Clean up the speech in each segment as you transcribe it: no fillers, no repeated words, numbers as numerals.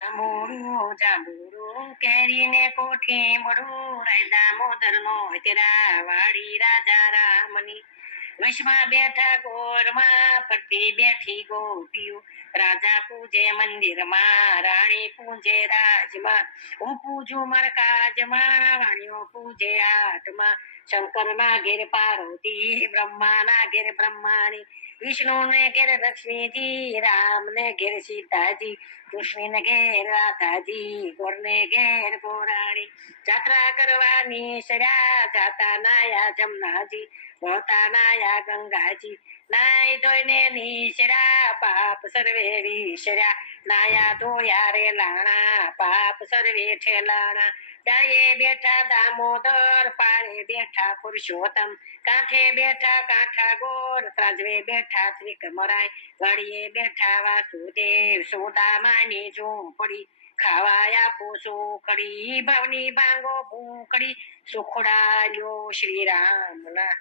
જાંબુડું કેરીને કોઠી મળું રાયદા મોદર નો તેરા વાડી રાજા રામની વશમાં બેઠા ગોરમાં ફરતી બેઠી ગોપીઓ રાજા પૂજે મંદિરમાં રાણી પૂજે રાજમાં હું પૂજું મારા કાજમાં વાણીઓ પૂજે આઠમાં શંકર ના ઘેર પાર્વતી બ્રહ્મા ના ઘેર બ્રહ્માણી વિષ્ણુ ને ઘેર લક્ષ્મીજી રામ ને ઘેર સીતાજી કૃષ્ણ ને ઘેર રાધાજી ગોર ને ઘેર ગોરાણી જાત્રા કરવાની સર્યા જાતા નાયા જમનાજી વળતા નાયા ગંગાજી નાય ધોઈને નીસર્યા પાપ સર્વે વિસર્યા નાયા ધોયા રે લાણા પાપ સર્વે ઠેલાણા ડાયે બેઠા દામોદર પાળે બેઠા પુરુષોત્તમ કાંઠે બેઠા કાંઠા ગોર ત્રાજવે બેઠા ત્રિકમરાય ઘડીએ બેઠા વાસુદેવ સોદામાની ઝૂંપડી ખાવા આપો સુખડી ભવની ભાંગો ભૂખડી સુખડાયો શ્રી રામના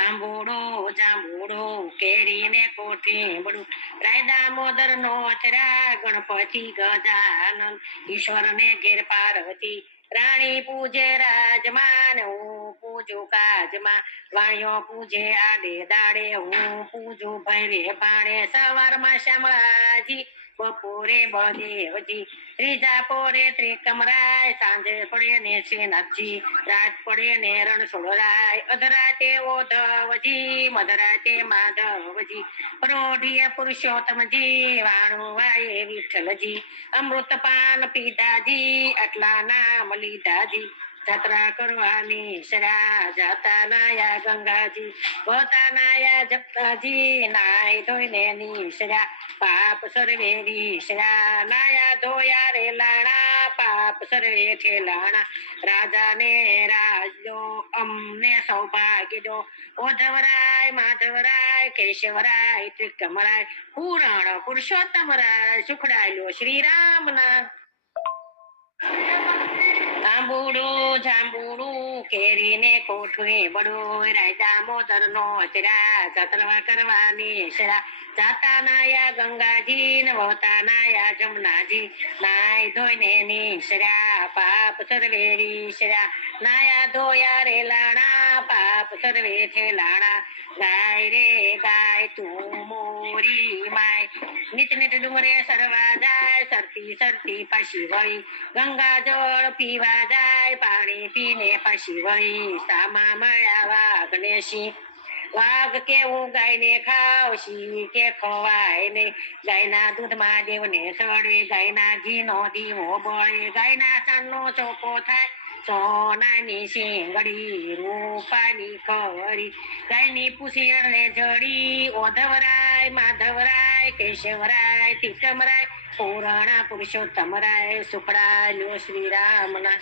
આંબોડો જાંબુડો કેરીને કોઠીબડું રાયદા મોદર નો અચરા ગણપતિ ગજાનન ઈશ્વર ને ઘેર પાર્વતી રાણી પૂજે રાજમાં હું પૂજું કાજમાં વાણીઓ પૂજે આડે દાડે હું પૂજું ભૈરે ભાણે સવારમાં શામળાજી બપોરે બળદેવજી ત્રીજા પોરે ત્રિકમરાય સાંજે પડે ને શ્રીનાથજી રાત પડે ને રણછોડરાય અધરાતે ઓધવજી મધરાતે માધવજી રોઢીએ પુરુષોત્તમજી વાણું વાયે વિઠ્ઠલજી અમૃતપાન પીધાજી આટલા નામ લીધાજી જાત્રા કરવાની સરા જાતા નાયા ગંગાજી વતા નાયા જપતાજી નાય ધોઈને નીસર્યા પાપ સર્વે વિસર્યા નાયા ધોયા રે લાણા પાપ સર્વે ઠેલાણા રાજાને રાજ્યો અમને સૌભાગ્ય દો ઓધવરાય માધવરાય કેશવરાય ત્રિકમરાય પૂરણ પુરુષોત્તમરાય સુખડાયો શ્રી રામના આંબુડું જાંબુડું કેરીને કોઠું બડું રાયદા મોદર નો અચરા જાત્રા કરવાની સરા જાતા નાયા ગંગાજી ને વતા નાયા જમનાજી નાય ધોઈને નીસર્યા પાપ સર્વે વિસર્યા નાયા ધોયા રે લાણા પાપ સર્વે ઠેલાણા ગાય રે ગાય તું મોરી માય નીત નીત ડુંગરે સરવા જાય સરતી સરતી પાછી વળી ગંગા જળ પીવા જાય પાણી પીને પાછી વળી સામા મળ્યા વાઘ ને સિંહ વાઘ કેવું ગાયને ખાવ સિંહ કે ખવાય ને ગાયના દૂધમાં દેવને સડે ગાયના ઘીનો દીવો બળે ગાયના સાનનો ચોખ્ખો થાય સોનાની શીંગડી રૂપાની ખરી ગાયની પૂછીને જડી ઓધવરાય માધવરાય કેશવરાય તિકમરાય પૂરણા પુરુષોત્તમરાય સુખડાયો શ્રી રામના